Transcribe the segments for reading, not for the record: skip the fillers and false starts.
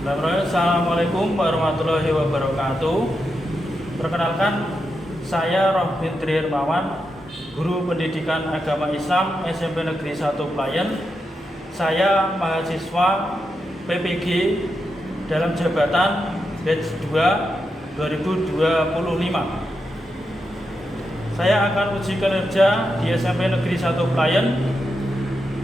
Assalamualaikum warahmatullahi wabarakatuh. Perkenalkan, saya Rohmin Tri Hermawan, Guru Pendidikan Agama Islam SMP Negeri 1 Pelayan. Saya mahasiswa PPG dalam jabatan batch 2 2025. Saya akan uji kinerja di SMP Negeri 1 Pelayan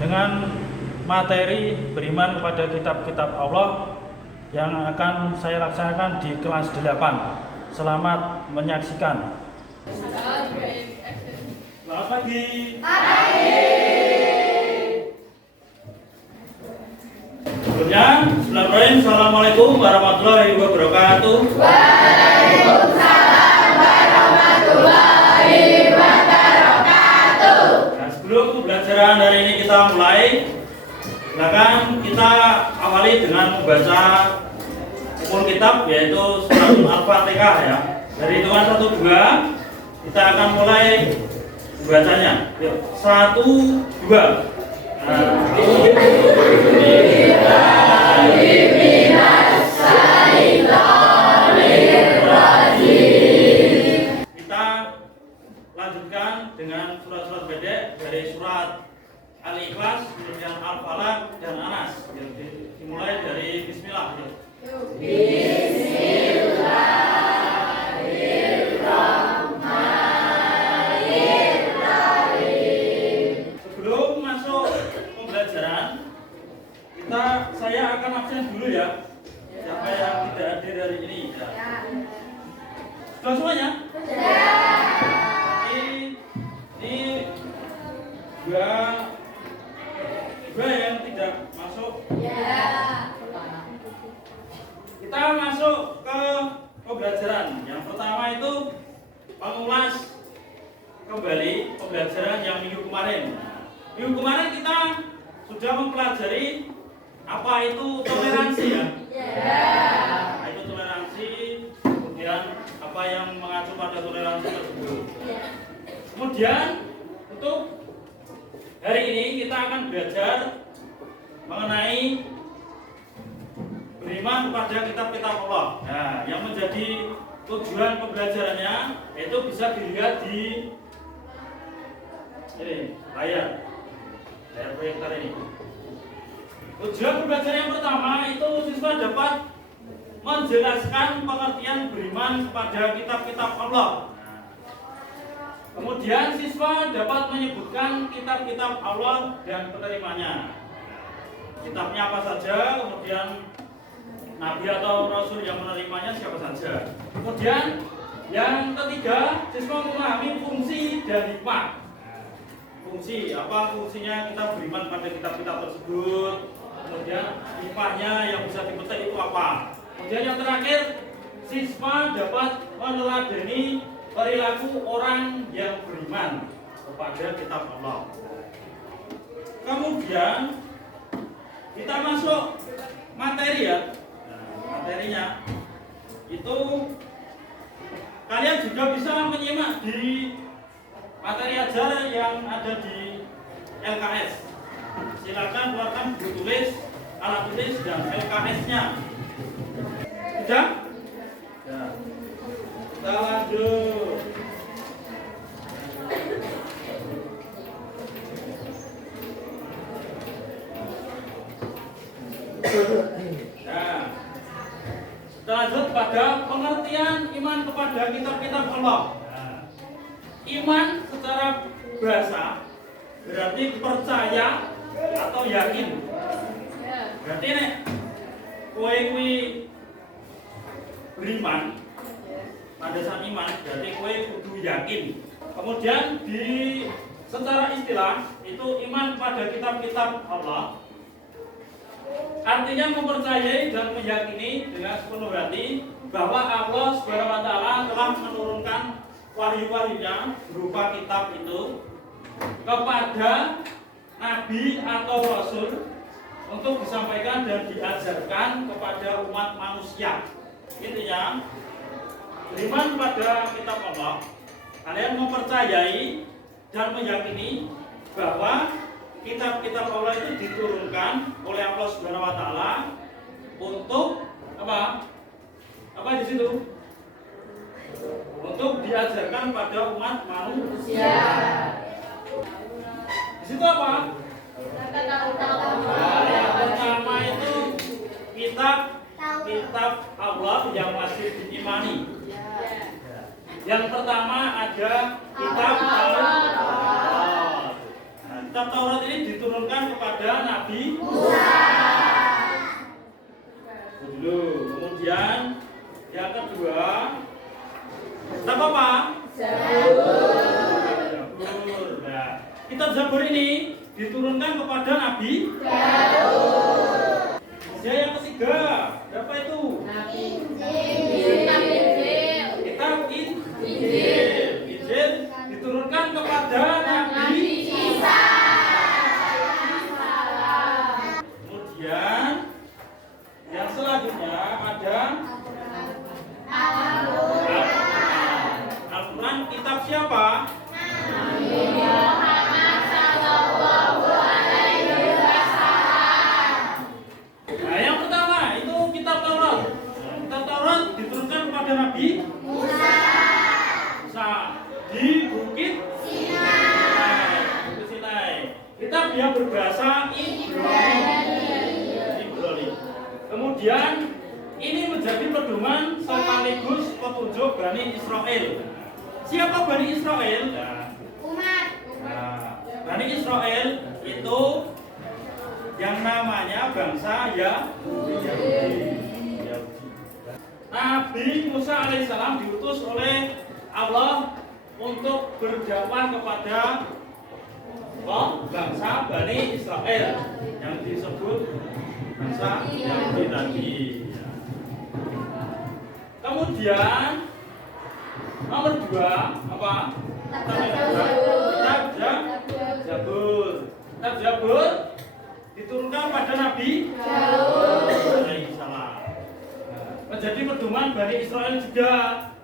dengan materi beriman kepada kitab-kitab Allah yang akan saya laksanakan di kelas 8. Selamat menyaksikan. Selamat pagi. Sebelumnya, bismillahirrahmanirrahim. Assalamualaikum warahmatullahi wabarakatuh. Waalaikumsalam warahmatullahi wabarakatuh. Nah, sebelum pembelajaran hari ini kita mulai, silakan kita awali dengan membaca umul kitab, yaitu surat Al-Fatihah ya. Dari hitungan 1 2 kita akan mulai membacanya. Yuk, 1 2. Kita lanjutkan dengan surat-surat pendek dari surat Al-Ikhlas, kemudian Al-Falaq dan Anas. Dimulai dari Bismillah. Sebelum masuk pembelajaran, saya akan absen dulu ya. Siapa yang tidak hadir hari ini? Ya. Sudah semuanya? Ini dua yang tidak masuk. Kita masuk ke pembelajaran. Yang pertama itu mengulas kembali pembelajaran yang minggu kemarin. Minggu kemarin kita sudah mempelajari apa itu toleransi ya. Apa itu toleransi, kemudian apa yang mengacu pada toleransi tersebut. Kemudian untuk hari ini kita akan belajar mengenai beriman kepada kitab-kitab Allah. Nah, yang menjadi tujuan pembelajarannya itu bisa dilihat di ini layar proyektor ini. Tujuan pembelajaran yang pertama itu siswa dapat menjelaskan pengertian beriman kepada kitab-kitab Allah. Kemudian siswa dapat menyebutkan kitab-kitab Allah dan penerimanya. Kitabnya apa saja, kemudian nabi atau rasul yang menerimanya siapa saja. Kemudian yang ketiga, siswa memahami fungsi dan hikmah. Fungsi, apa fungsinya kita beriman pada kitab-kitab tersebut. Kemudian hikmahnya yang bisa dipetik itu apa. Kemudian yang terakhir, siswa dapat meneladani perilaku orang yang beriman kepada kitab Allah. Kemudian kita masuk materi ya. Materinya itu kalian juga bisa menyimak di materi ajar yang ada di LKS. Silakan keluarkan buku tulis, alat tulis dan LKS-nya. Sudah? Ya. Kita lanjut. Nah, kita lanjut pada pengertian iman kepada kitab-kitab Allah. Iman secara bahasa berarti percaya atau yakin. Berarti nek kowe kuwi beriman, pada saat iman berarti kowe kudu yakin. Kemudian di secara istilah itu iman pada kitab-kitab Allah artinya mempercayai dan meyakini dengan sepenuh hati bahwa Allah Subhanahu wa taala telah menurunkan wahyu-wahyunya berupa kitab itu kepada nabi atau rasul untuk disampaikan dan diajarkan kepada umat manusia. Intinya, beriman pada kitab Allah, kalian mempercayai dan meyakini bahwa kitab-kitab Allah itu diturunkan oleh Allah Subhanahu wa taala untuk Apa? Apa di situ? Untuk diajarkan pada umat manusia. Di situ apa? Yang pertama itu kitab Allah yang masih diimani. Yang pertama ada kitab Taurat. Nah, kitab Taurat ini diturunkan kepada Nabi Musa. Dulu, kemudian yang kedua kitab apa? Zabur. Nah, kitab Zabur ini diturunkan kepada Nabi Daud. Yang ketiga, berapa itu? Injil diturunkan kepada Nabi Isa. Kemudian yang selanjutnya ada Al-Quran. Kitab siapa? Nah, yang pertama itu kitab Taurat. Kitab Taurat diturunkan kepada Nabi Musa di Bukit Sinai. Kitab yang berbahasa Ibrani. Kemudian ini menjadi pedoman sekaligus petunjuk Bani Israel. Siapa Bani Israel? Bani Israel itu yang namanya bangsa Yahudi. Nabi Musa alaihissalam diutus oleh Allah untuk berdakwah kepada bangsa Bani Israel yang disebut bangsa Yahudi tadi. Kemudian nomor 2 apa? Kitab Zabur. Kitab Zabur diturunkan pada Nabi Daud alaihissalam. Menjadi pedoman Bani Israel juga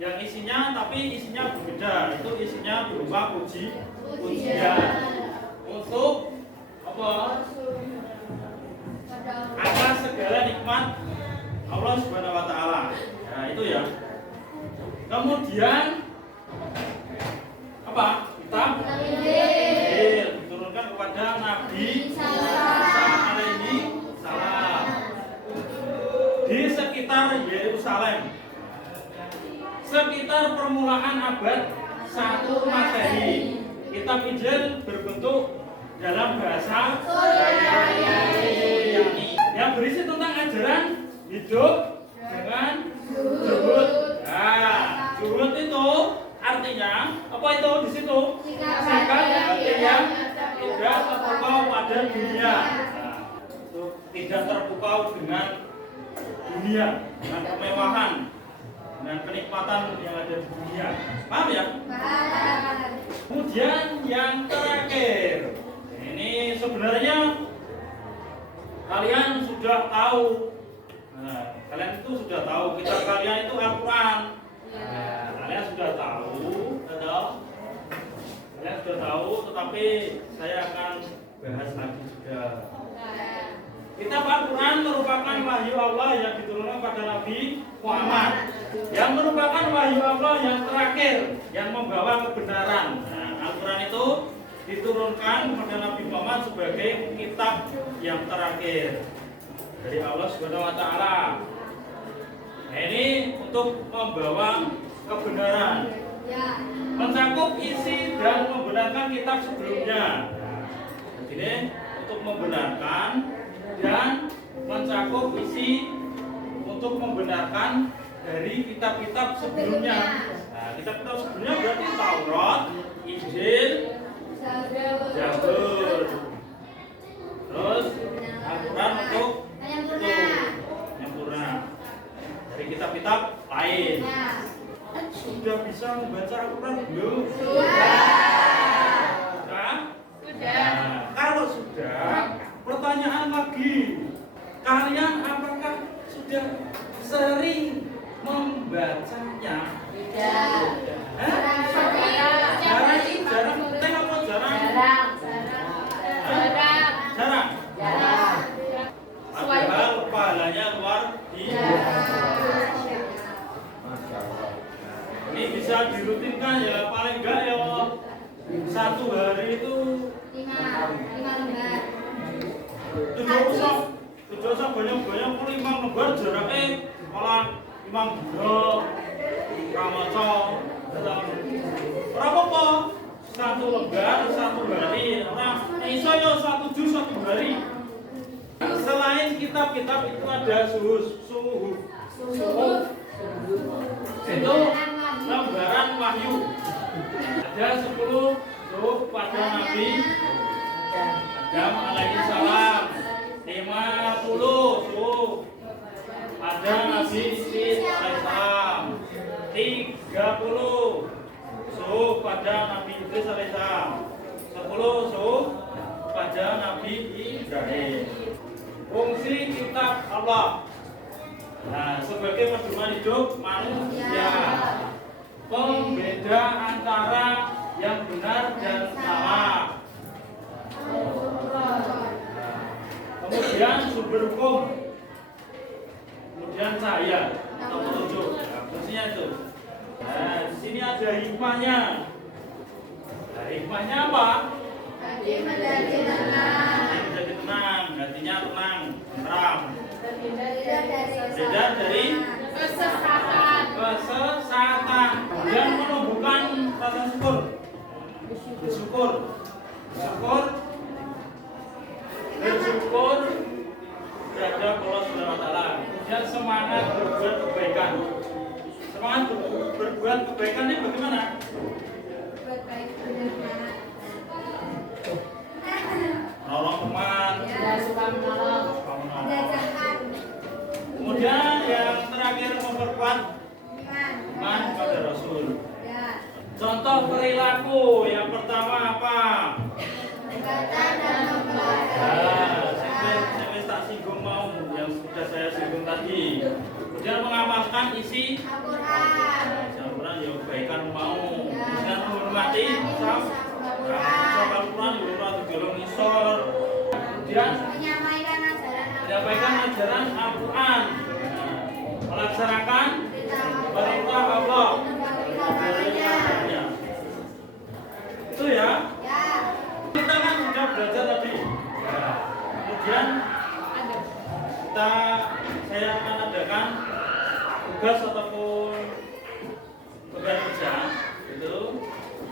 yang isinya berbeda. Itu isinya berupa pujian untuk apa? Atas segala nikmat Allah Subhanahu wa taala. Nah, itu ya. Kemudian apa? Kitab Injil diturunkan kepada Nabi Isa alaihi salam di sekitar Yerusalem, sekitar permulaan abad 1 Masehi. Kitab Injil berbentuk dalam bahasa Yunani yang berisi tentang ajaran hidup dengan zuhud. Nah, zuhud itu artinya apa itu di situ? Sikap yang tidak terpukau pada dunia. Nah, itu tidak terpukau dengan dunia, dengan kemewahan, dengan kenikmatan yang ada di dunia. Paham ya? Kemudian yang terakhir, ini sebenarnya kalian sudah tahu. Nah, kalian itu sudah tahu kitab kalian itu Al-Quran. Nah, kalian sudah tahu, kalian sudah tahu, tetapi saya akan bahas lagi juga. Kitab Al-Quran merupakan wahyu Allah yang diturunkan pada Nabi Muhammad, yang merupakan wahyu Allah yang terakhir yang membawa kebenaran. Nah, Al-Quran itu diturunkan kepada Nabi Muhammad sebagai kitab yang terakhir dari Allah Subhanahu wa taala. Nah, ini untuk membawa kebenaran, mencakup isi dan membenarkan kitab sebelumnya. Jadi ini untuk membenarkan dan mencakup isi untuk membenarkan dari kitab-kitab sebelumnya. Nah, kitab-kitab sebelumnya berarti Taurat, Injil, Zabur, terus Al-Quran untuk penyempurna dari kitab-kitab lain. Sudah bisa membaca Al-Quran belum? Sudah? Nah, kalau sudah, pertanyaan lagi, kalian apakah sudah sering membacanya? Tidak. Jarang. Tengok apa jarang? Jarang. Padahal pahalanya luar biasa. kan ya paling enggak ya 1 hari itu 5 lembar. tujuh usah banyak-banyak 5 lembar jaraknya malah 5 blok ramaca ora apa-apa 1 lembar 1 hari ora iso yo 1 juz 1 hari. Selain kitab-kitab itu ada suhuf itu lembaran wahyu. Ada 10 suhuf pada Nabi Adam alaihi salam, 50 suhuf pada Nabi Idris alaihi salam, 30 suhuf pada Nabi Idris alaihi salam, 10 suhuf pada Nabi Ibrahim. Fungsi kitab Allah. Nah, sebagai pedoman hidup manusia, pembeda antara yang benar dan salah. Kemudian sumber hukum, kemudian saya atau petunjuk. Nah, fungsinya itu. Nah, di sini ada hikmahnya. Nah, hikmahnya apa? Hati menjadi tenang. Menjadi tenang, hatinya tenang, tenang. Terhindar dari kesesatan. Dan menumbuhkan rasa syukur. Bersyukur terhadap Allah Subhanahu wa taala. Kemudian semangat berbuat kebaikan. Semangat berbuat kebaikan ini bagaimana? Buat baik bagaimana? Nolong teman, Suka menolong. Tidak jahat. Kemudian yang terakhir memperkuat Iman. iman kepada Rasul. Ya. Contoh perilaku yang pertama apa? Membaca dan membaca. Saya tak singgung mau yang sudah saya singgung tadi. Kemudian mengamalkan isi Al-Quran. Al-Quran yang kebaikan mau dengan menghormati Al-Quran kemudian menyampaikan ajaran Al-Quran, melaksanakan perintah Allah. Itu ya. Kita kan sudah belajar tadi. Kemudian saya akan adakan tugas ataupun tugas kerja itu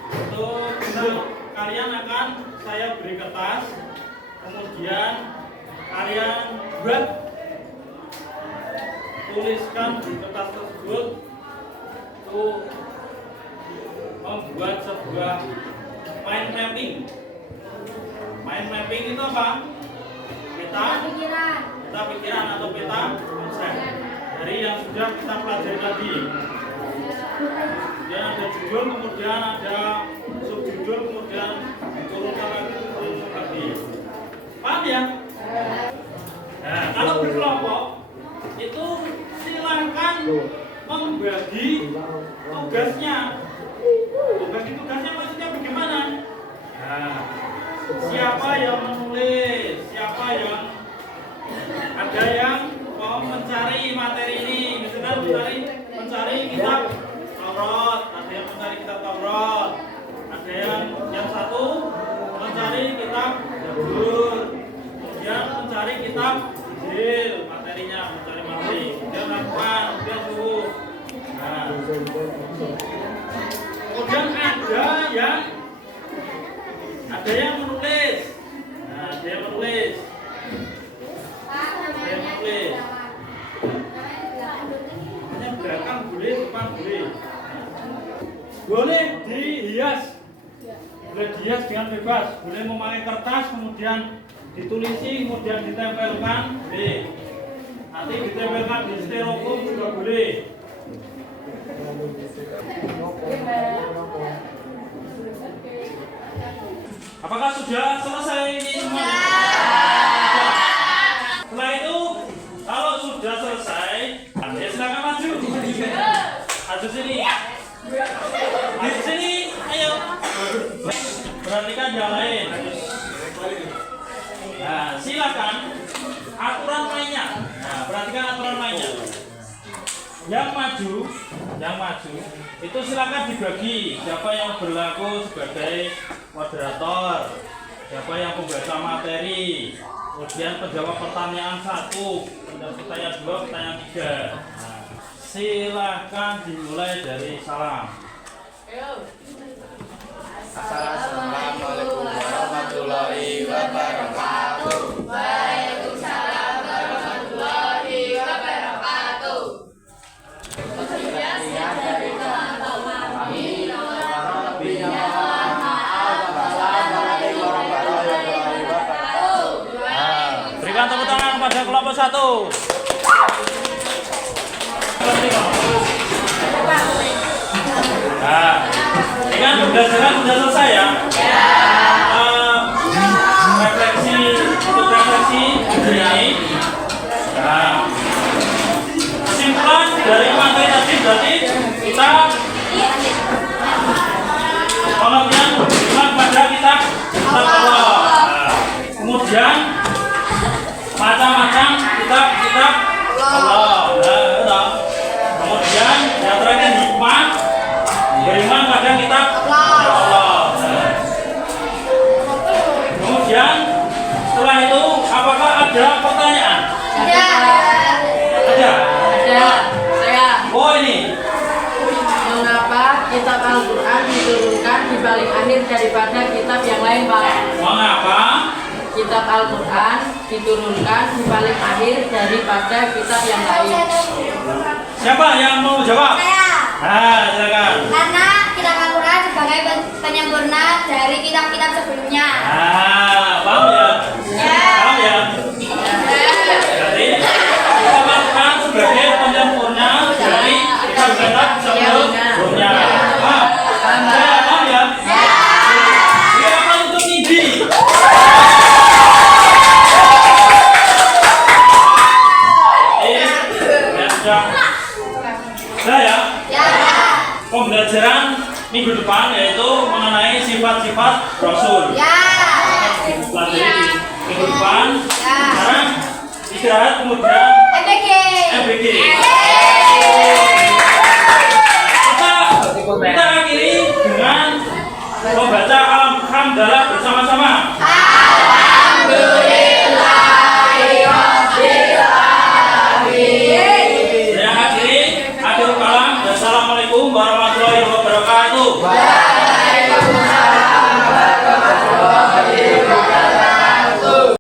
untuk kalian akan saya beri kertas, kemudian kalian tuliskan di kertas tersebut untuk membuat sebuah mind mapping. Mind mapping itu apa? Peta pikiran atau peta konsep dari yang sudah kita pelajari tadi. Kemudian ada judul, kemudian ada subjudul, kemudian diturunkan lagi. Paham ya? Nah, kalau berkelompok itu silakan membagi tugasnya. Membagi tugasnya maksudnya bagaimana? Nah, siapa yang menulis, siapa yang ada yang mau mencari materi ini, misalkan mencari kitab Taurat, ada yang mencari kitab Taurat, ada yang satu mencari kitab Zabur, kemudian mencari kitab Injil, materinya mencari materi, kemudian Al-Quran, kemudian suhuf. Nah, kemudian ada yang menulis. Nah, ada yang menulis. Hanya belakang boleh, depan boleh. Boleh dihias. Boleh dihias dengan bebas. Boleh memakai kertas, kemudian ditulisi, kemudian ditempelkan. Boleh. Nanti ditempelkan di styrofoam juga boleh. Apakah sudah selesai ini semuanya? Setelah itu, kalau sudah selesai, ya silakan maju. Maju sini. Di sini, ayo. Perhatikan yang lain. Nah, silakan aturan mainnya. Nah, perhatikan aturan mainnya. yang maju itu silakan dibagi. Siapa yang berlaku sebagai moderator, siapa yang pembaca materi, kemudian penjawab pertanyaan 1, pertanyaan 2, pertanyaan 3. Nah, silakan dimulai dari salam. Assalamualaikum warahmatullahi wabarakatuh. Waalaikumsalam warahmatullahi wabarakatuh. Berikan tepuk tangan pada kelompok 1. Nah, ini kan pembelajaran sudah selesai ya? Refleksi hari ini. Nah, kesimpulan dari materi tadi berarti kita pengertian beriman pada kitab Allah. Nah, kemudian macam-macam kitab Allah. Nah, kemudian yang terakhir hikmah beriman pada kitab Allah. Nah, kemudian setelah itu apakah ada pertanyaan? Ada. Saya. Oh ini. Mengapa kitab Al-Quran diturunkan di paling akhir daripada kitab yang lain, Pak? Mengapa Kitab Al-Quran diturunkan di paling akhir daripada kitab yang lain? siapa yang mau jawab? Saya. Nah, silakan. Karena kitab Al-Quran sebagai penyempurna dari kitab-kitab sebelumnya. Nah, paham ya? Paham ya? Jadi kita lakukan sebagai penyempurna dari kitab-kitab sebelumnya. Paham? Paham ya? Siapa untuk tinggi? Saya pembelajaran minggu depan yaitu mengenai sifat-sifat Rasul. Pelajari minggu depan. Sekarang istirahat kemudian MBG. Kita akhiri dengan membaca Alhamdulillah bersama-sama.